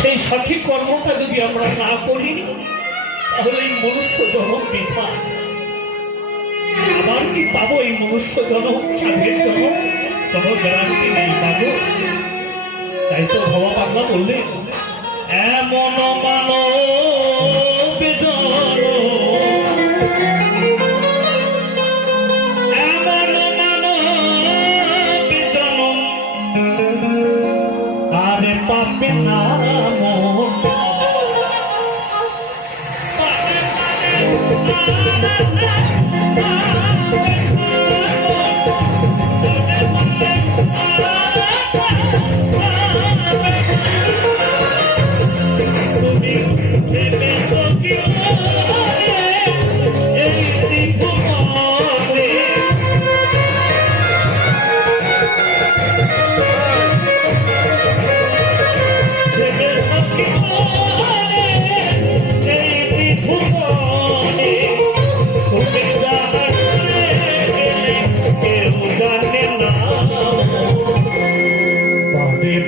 সেই সঠিক কর্মটা যদি আমরা না করি তাহলে এই মনুষ্য জনম বৃথা। আবার কি পাবো এই মনুষ্য জনম? সাধের জনম কোনো গ্যারান্টি নেই পাবো। তাই তো ভবা বাংলা বললেন, এমন মানব পাপে নাম তুমি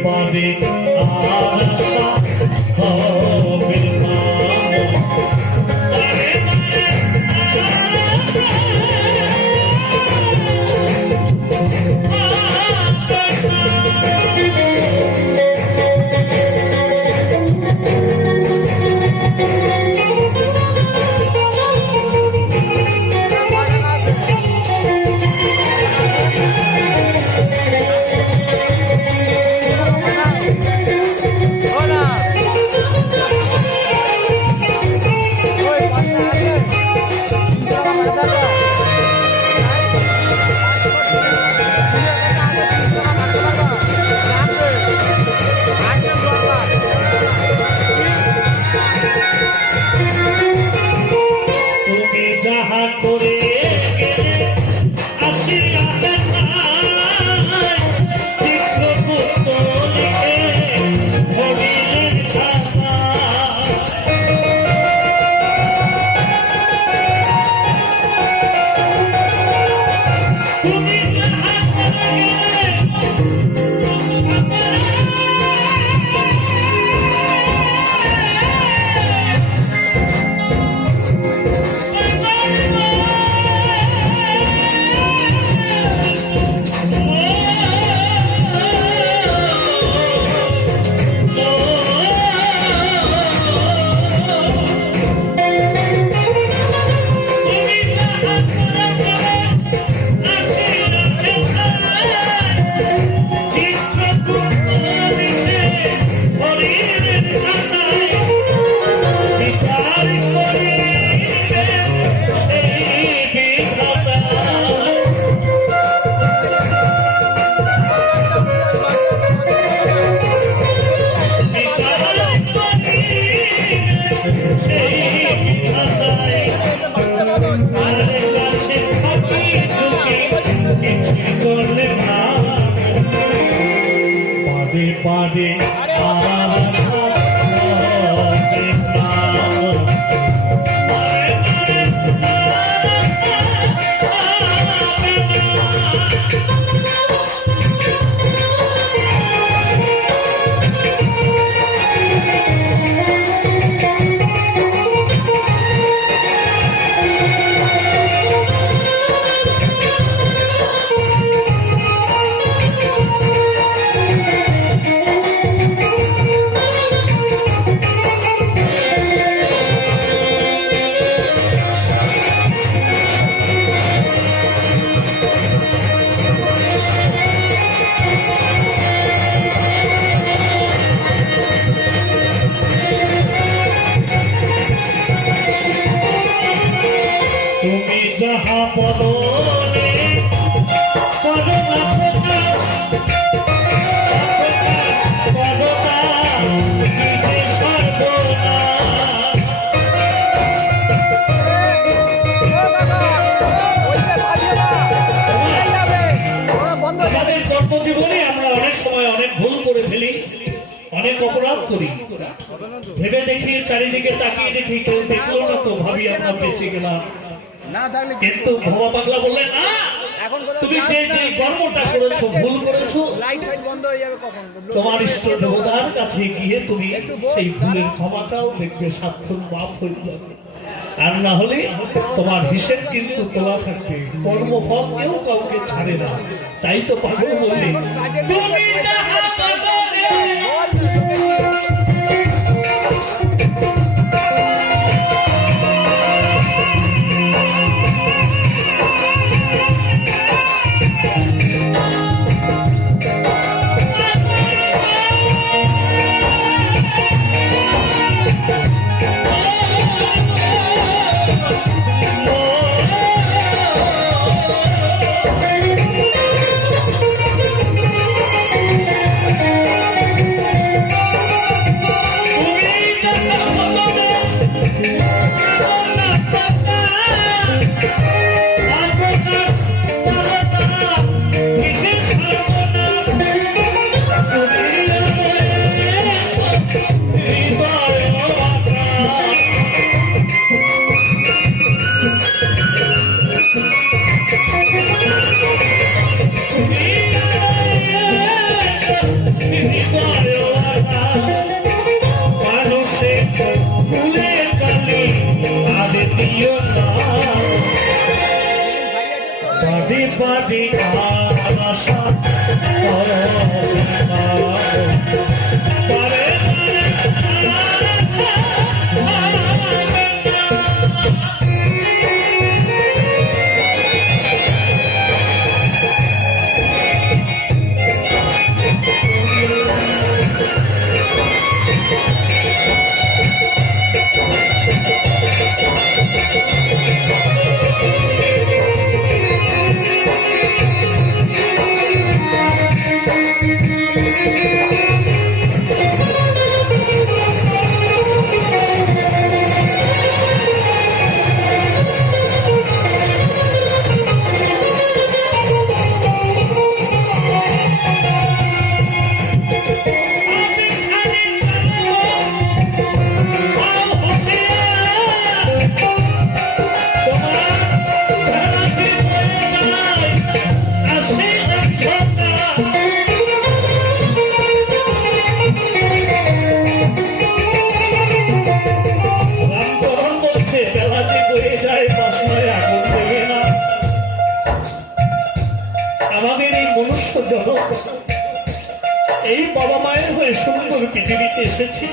পাবে আশা হবে না। পাবে যাহা বদলে আমাদের কর্মজীবনে আমরা অনেক সময় অনেক ভুল করে ফেলি, অনেক অপরাধ করি। ভেবে দেখি, চারিদিকে তাকিয়ে দেখি, কেউ দেখলো না তো ভাবি আমরা বেঁচে গেলাম। কিন্তু ভবা পাগলা বললেন না, তুমি যে যে কর্মটা করেছো ভুল করেছো, তোমার ইষ্ট দেবতার কাছে গিয়ে তুমি সেই ভুলের ক্ষমা চাও, দেখবে সাক্ষর মাফ হয়ে যাবে। আর না হলে তোমার হিসেব কিন্তু তোলা থাকবে। কর্মফল কেউ কাউকে ছাড়ে না। তাই তো পাগল বললে তুমি যাহা বদলে বাদে আশা পারে এই বাবা মায়ের হয়ে সুন্দর পৃথিবীতে এসেছি।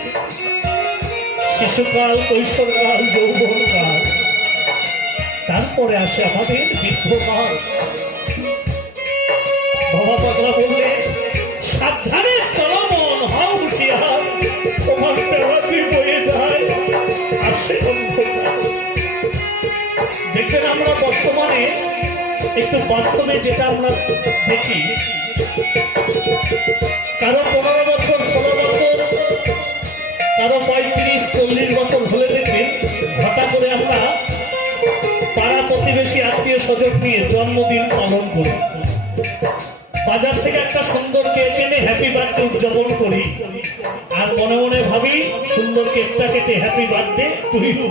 শিশুকাল, কৈশোরকাল, যৌবনকাল, তারপরে আসে আমাদের বৃদ্ধকাল। বাবা পাগলা বললে সাবধানে চলো মন, হও হুঁশিয়ার, তোমার বেড়াতে বয়ে যায় আসে অন্ধকার। দেখবেন আমরা বর্তমানে একটু বাস্তবে যেটা আমরা দেখি, কারো 15 বছর, 16 বছর, কারো 35-40 বছর হলে দেখবেন হঠাৎ করে আমরা পাড়া প্রতিবেশী আত্মীয় স্বজন নিয়ে জন্মদিন পালন করি। বাজার থেকে একটা সুন্দর কেক এনে হ্যাপি বার্থডে উদযাপন করি, আর মনে মনে ভাবি সুন্দর কেকটা কেটে হ্যাপি বার্থডে টু ইউ,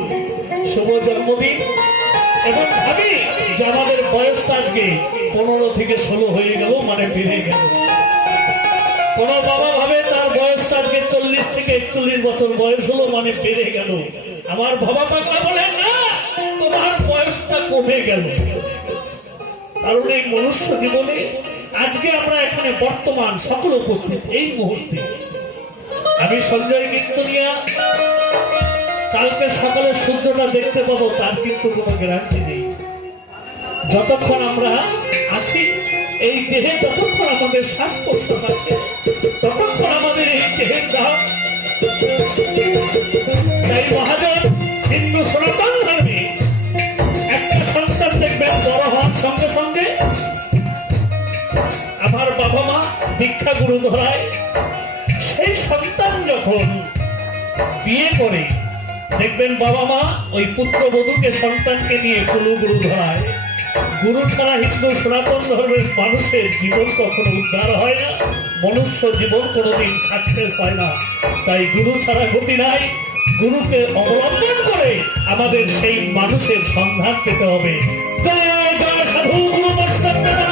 শুভ জন্মদিন। এবং ভাবি যে আমাদের বয়সটা আজকে 15 থেকে 16 হয়ে গেল, মানে বেড়ে গেল। কোন বাবা ভাবে তার বয়সটা আজকে 40 থেকে 41 বছর বয়স হলো, মানে বেড়ে গেল। আমার বাবা পাগলা বলে না, তোমার বয়সটা কমে গেল। কারণ এই মনুষ্য জীবনে আজকে আমরা এখানে বর্তমান সকল উপস্থিত এই মুহূর্তে, আমি সঞ্জয় কীর্তনিয়া, কালকে সকালে সূর্যটা দেখতে পাবো তার কিন্তু কোনো গ্যারান্টি নেই। যতক্ষণ আমরা আছি এই দেহে, যতক্ষণ আমাদের শ্বাস প্রশ্বাস আছে, ততক্ষণ আমাদের এই দেহের দাম। তাই মহাজন হিন্দু সনাতন ধর্মে একটা সন্তান দেখবেন বড় হওয়ার সঙ্গে সঙ্গে আমার বাবা মা দীক্ষা গুরু ধরায়। সেই সন্তান যখন বিয়ে করে দেখবেন বাবা মা ওই পুত্রবধূকে সন্তানকে নিয়ে কুলু গুরু ধরায়। গুরু ছাড়া হিন্দু সনাতন ধর্মের মানুষের জীবন কখনো উদ্ধার হয় না, মনুষ্য জীবন কোনোদিন সাকসেস হয় না। তাই গুরু ছাড়া গতি নাই। গুরুকে অবলম্বন করে আমাদের সেই মানুষের সন্ধান পেতে হবে। জয় জয় সাধু গুরু বৈষ্ণব।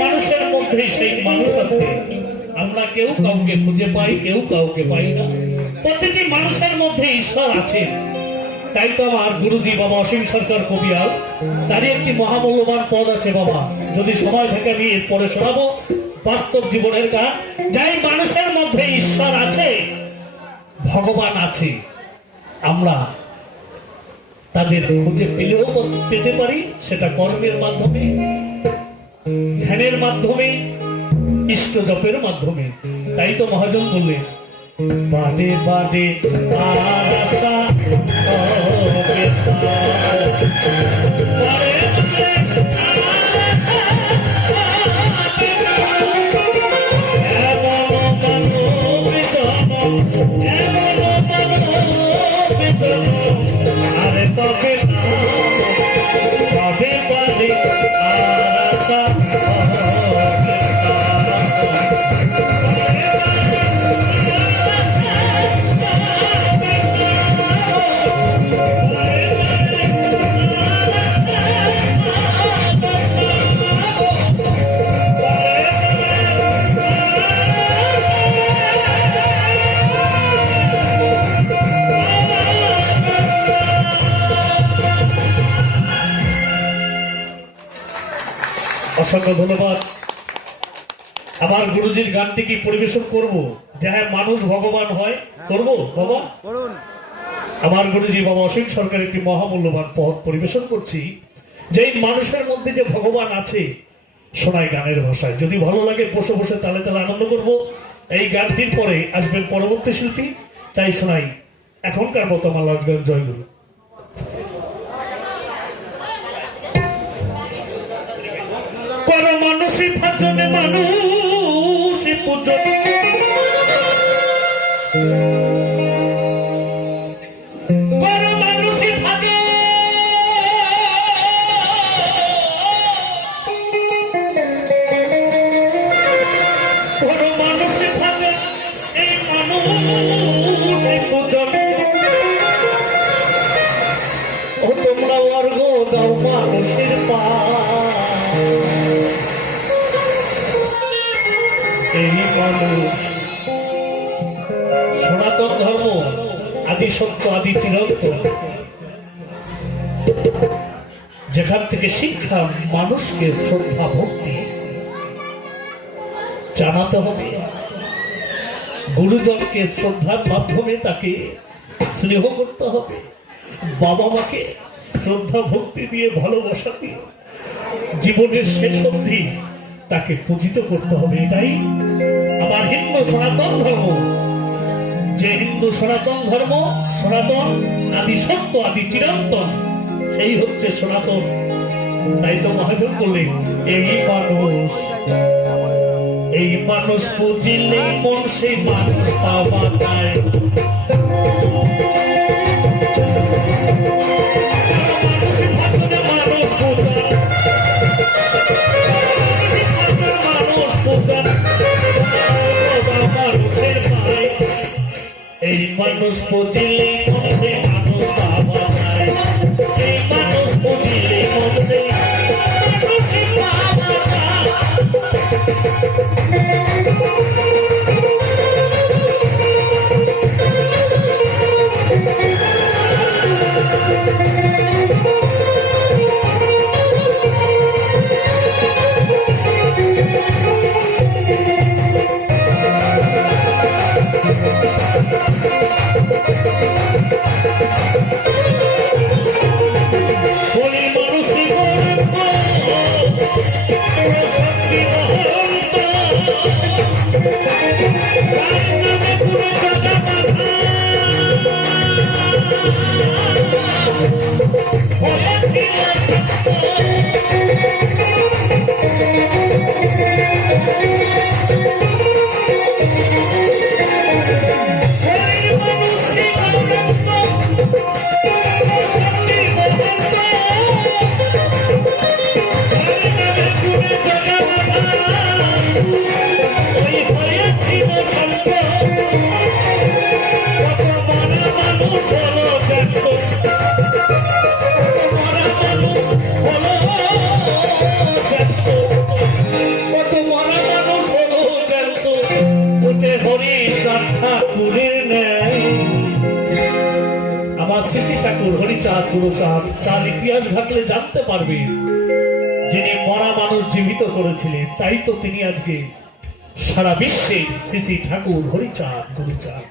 মানুষের মধ্যে সেই মানুষ আছে। আমরা কেউ কাউকে খুঁজে পাই, কেউ কাউকে পাই না। প্রতিটি মানুষের মধ্যে ঈশ্বর আছে। তাই তো আমার গুরুজি বাবা অসীম সরকার কবিয়াল, তারই একটি মহামূল্যবান পদ আছে বাবা, যদি সময় থাকে আমি এরপরে শোনাবো বাস্তব জীবনের গান। যাই মানুষের মধ্যে ঈশ্বর আছে, ভগবান আছে, আমরা তাদের খুঁজে পেলেও পেতে পারি, সেটা কর্মের মাধ্যমে, ধ্যানের মাধ্যমে, ইষ্ট জপের মাধ্যমে। তাই তো মহাজন বললেন, বাদে বাদে আর আশা হবে আরে তবে বাদে বাদে আর আশা অসংখ্য ধন্যবাদ। আমার গুরুজির গানটি কি পরিবেশন করব? যাহা মানুষ ভগবান হয়, করব বাবা? আমার গুরুজি বাবা অসীম সরকার একটি মহামূল্যবান পদ পরিবেশন করছি, যে মানুষের মধ্যে যে ভগবান আছে, শোনাই গানের ভাষায়। যদি ভালো লাগে বসে বসে তালে তালে আনন্দ করব। এই গানটির পরে আসবেন পরবর্তী শিল্পী, তাই শোনাই এখনকার মতো আমার আসবেন জয়গুরু। মানুষই ভজনে মানুষই পুজো, মানুষই ভজে মানুষই ভজে, এই মানুষই পুজো। ও তোমরা অর্ঘ দাও মানুষের পা, এই মানুষ সনাতন ধর্ম, আদি সত্য, আদি চিরন্তন, যেখান থেকে শিক্ষা মানুষকে শ্রদ্ধা ভক্তি জানাতে হবে, গুরুজনকে শ্রদ্ধার মাধ্যমে তাকে স্নেহ করতে হবে, বাবা মাকে শ্রদ্ধা ভক্তি দিয়ে ভালোবাসা দিয়ে জীবনের শেষ অবধি তাকে পূজিত করতে হবে। এটাই আমার হিন্দু সনাতন ধর্ম। যে হিন্দু সনাতন ধর্ম, সনাতন আদি সত্য, আদি চিরন্তন, সেই হচ্ছে সনাতন। তাই তো মহাজন বললেন, এই মানুষ পুজিলে মন সেই মানুষ পাওয়া যায়। এই মানুষ পুজিলে মনসে মানুষ পাওয়া যায়, এই মানুষ পুজিলে মনসে মানুষ পাওয়া যায়। গুরুচাঁদ তার ইতিহাস ঘাটলে জানতে পারবে যিনি মরা মানুষ জীবিত করেছিলেন। তাই তো তিনি আজকে সারা বিশ্বে শ্রী শ্রী ঠাকুর হরিচাঁদ গুরুচাঁদ।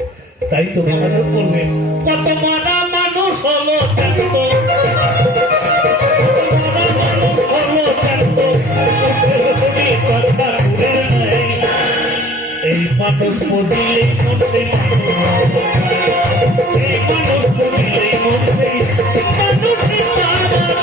তাই তো মহাজন বলবেন, কত মরা মানুষ হলো জ্যান্ত, এই মানুষ পড়িলে মন সেই এই মানুষ পড়িলে মন সেই মানুষই পাওয়া যায়।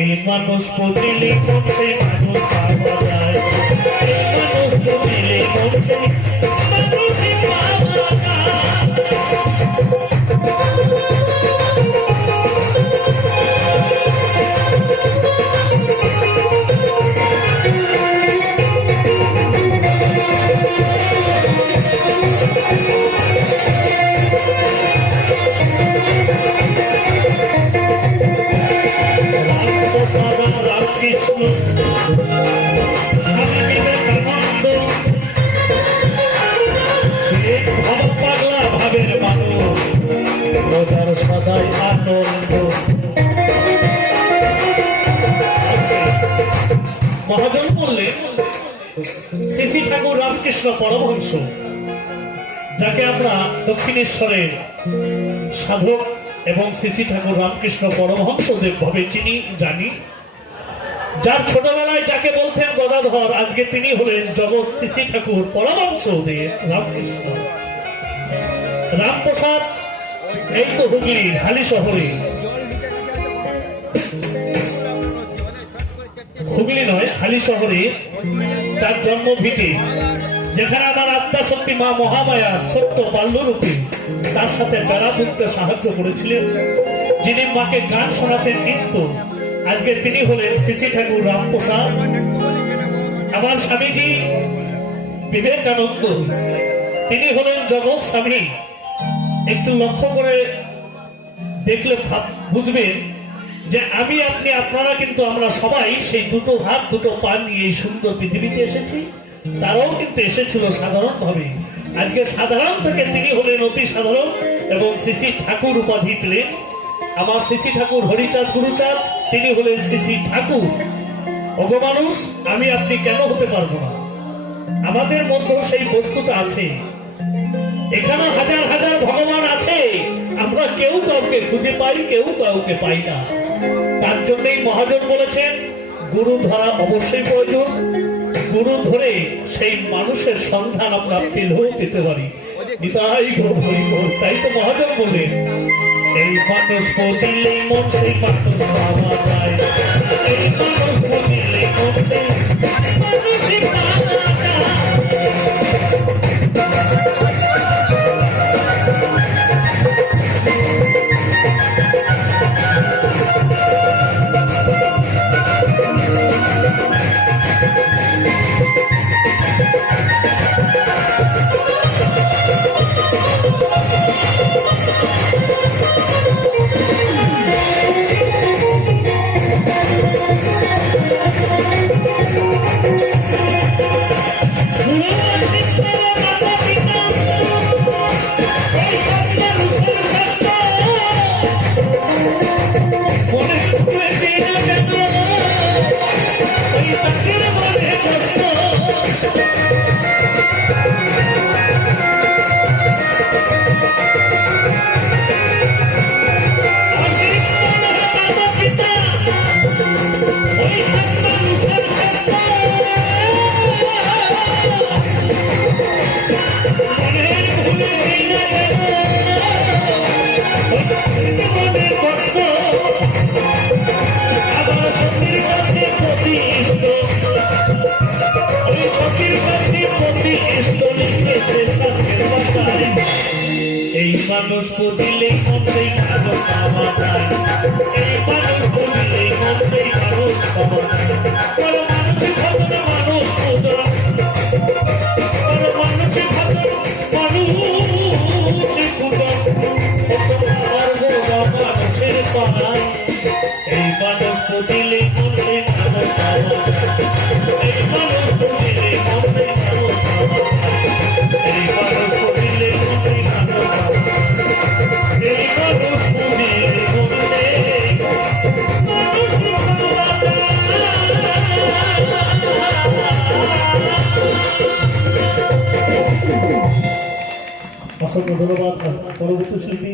এই মানুষ পড়িলে মন সেই মানুষ পাওয়া যায়, এই মানুষ পড়িলে মন সেই মানুষই পাওয়া যায়। সদাই আনন্দ। মহাজন বললেন, শ্রী শ্রী ঠাকুর রামকৃষ্ণ পরমহংস, যাকে আমরা দক্ষিণেশ্বরের সাধক এবং শ্রী শ্রী ঠাকুর রামকৃষ্ণ পরমহংসদেব ভাবে চিনি জানি, যার ছোটবেলায় যাকে বলতেন গদাধর, আজকে তিনি হলেন জগৎ শ্রী শ্রী ঠাকুর পরমহংসদেব রামকৃষ্ণ। রামপ্রসাদ এই তো হুগলির হালি শহরে, হুগলি নয় হালি শহরে তার জন্মভিটে, যেখানে আমার আত্মাশক্তি মা মহামায়া ছোট্ট বাল্যরূপে তার সাথে বেড়া ধরতে সাহায্য করেছিলেন, যিনি মাকে গান শোনাতেন নিত্য। আজকে তিনি হলেন শ্রী শ্রী ঠাকুর রামপ্রসাদ। আমার স্বামীজি বিবেকানন্দ, তিনি হলেন জগৎ স্বামী। একটু লক্ষ্য করে দেখলে বুঝবেন যে আমি আপনি আপনারা কিন্তু আমরা সবাই সেই দুটো হাত দুটো পা নিয়ে এই সুন্দর পৃথিবীতে এসেছি। তারাও কিন্তু এসেছিল সাধারণ ভাবে। আজকে সাধারণ থেকে তিনি হলেন অতি সাধারণ এবং শ্রী শ্রী ঠাকুর উপাধি পেলেন। আমার শ্রী শ্রী ঠাকুর হরিচাঁদ গুরুচাঁদ, তিনি হলেন শ্রী শ্রী ঠাকুর। ওগো মানুষ, আমি আপনি কেন হতে পারবো না? আমাদের মধ্যে সেই বস্তুটা আছে। এখানে হাজার হাজার ভগবান আছে, আমরা কেউ কাউকে খুঁজে পাই, কেউ কাউকে পাই না। তার জন্যই মহাজন বলেছেন, গুরু ধরা অবশ্যই প্রয়োজন। গুরু ধরে সেই মানুষের সন্ধান আমরা পেলেও পেতে পারি। নিতাই গৌর হরি গৌর। তাই তো মহাজন বললেন, এই মানুষ পড়িলেই মন সেই মানুষ পাওয়া যায়, এই মানুষ পড়িলেই মন সেই মানুষই পাওয়া যায়। মানুষ বুঝিলে মনটাই মানুষ পাওয়া যায় এই মানুষ বুঝিলে মনটাই মানুষ পাওয়া যায় বড় মানুষের ঘটনা মানুষ বোঝা বড় মানুষের ঘটনা মানুষের পূজা আর বড় মানুষের পায় এই মানুষ বুঝিলে মনটাই মানুষ পাওয়া এই মানুষ বুঝিলে মনটাই মানুষ পাওয়া এই মানুষ বুঝিলে মনটাই মানুষ এই মানুষ বুঝিলে অসংখ্য ধন্যবাদ পরবর্তী শিল্পী